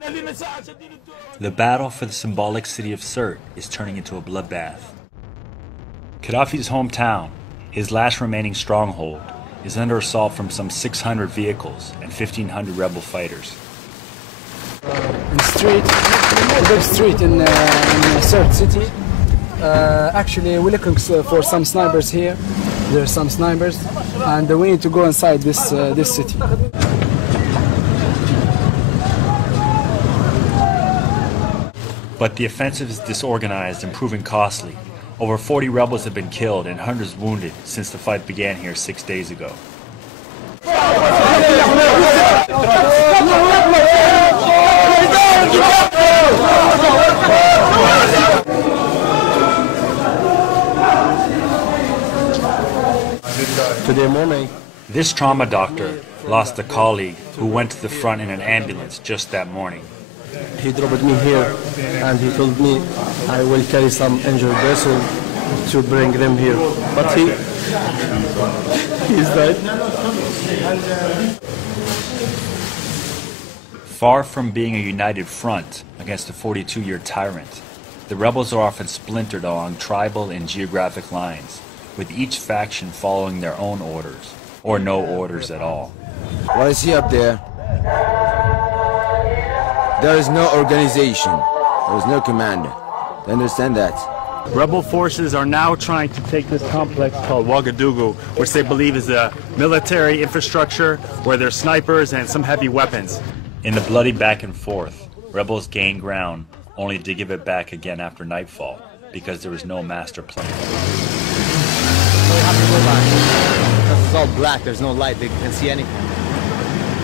The battle for the symbolic city of Sirte is turning into a bloodbath. Gaddafi's hometown, his last remaining stronghold, is under assault from some 600 vehicles and 1,500 rebel fighters. The big street in Sirte city. Actually, we're looking for some snipers here. There are some snipers, and we need to go inside this city. But the offensive is disorganized and proving costly. Over 40 rebels have been killed and hundreds wounded since the fight began here 6 days ago. Today morning, this trauma doctor lost a colleague who went to the front in an ambulance just that morning. he dropped me here and he told me I will carry some injured person to bring them here. But he's died. Far from being a united front against a 42-year tyrant, the rebels are often splintered along tribal and geographic lines, with each faction following their own orders, or no orders at all. What I see up there, there is no organization, there is no commander. Do you understand that? Rebel forces are now trying to take this complex called Ouagadougou, which they believe is a military infrastructure where there's snipers and some heavy weapons. In the bloody back and forth, rebels gain ground only to give it back again after nightfall, because there is no master plan. So we have to go back. Because it's all black, there's no light, they can see anything.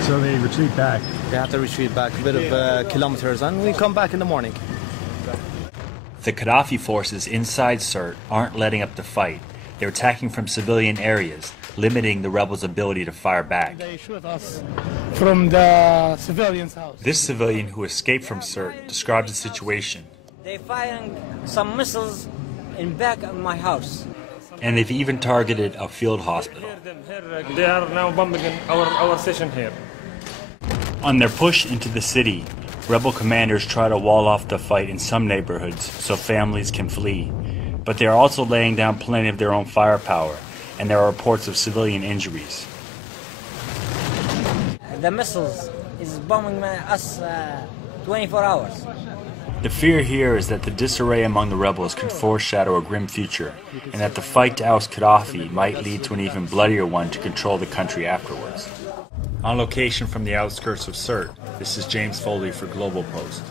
So they retreat back. They have to retreat back a bit of kilometers and we come back in the morning. The Gaddafi forces inside Sirte aren't letting up the fight. They're attacking from civilian areas, limiting the rebels' ability to fire back. They shoot us from the civilian's house. This civilian who escaped from Sirte describes the situation. They're firing some missiles in back of my house. And they've even targeted a field hospital. They are now bombing our station here. On their push into the city, rebel commanders try to wall off the fight in some neighborhoods so families can flee. But they are also laying down plenty of their own firepower, and there are reports of civilian injuries. The missiles is bombing us 24 hours. The fear here is that the disarray among the rebels could foreshadow a grim future, and that the fight to oust Gaddafi might lead to an even bloodier one to control the country afterwards. On location from the outskirts of Sirte, this is James Foley for Global Post.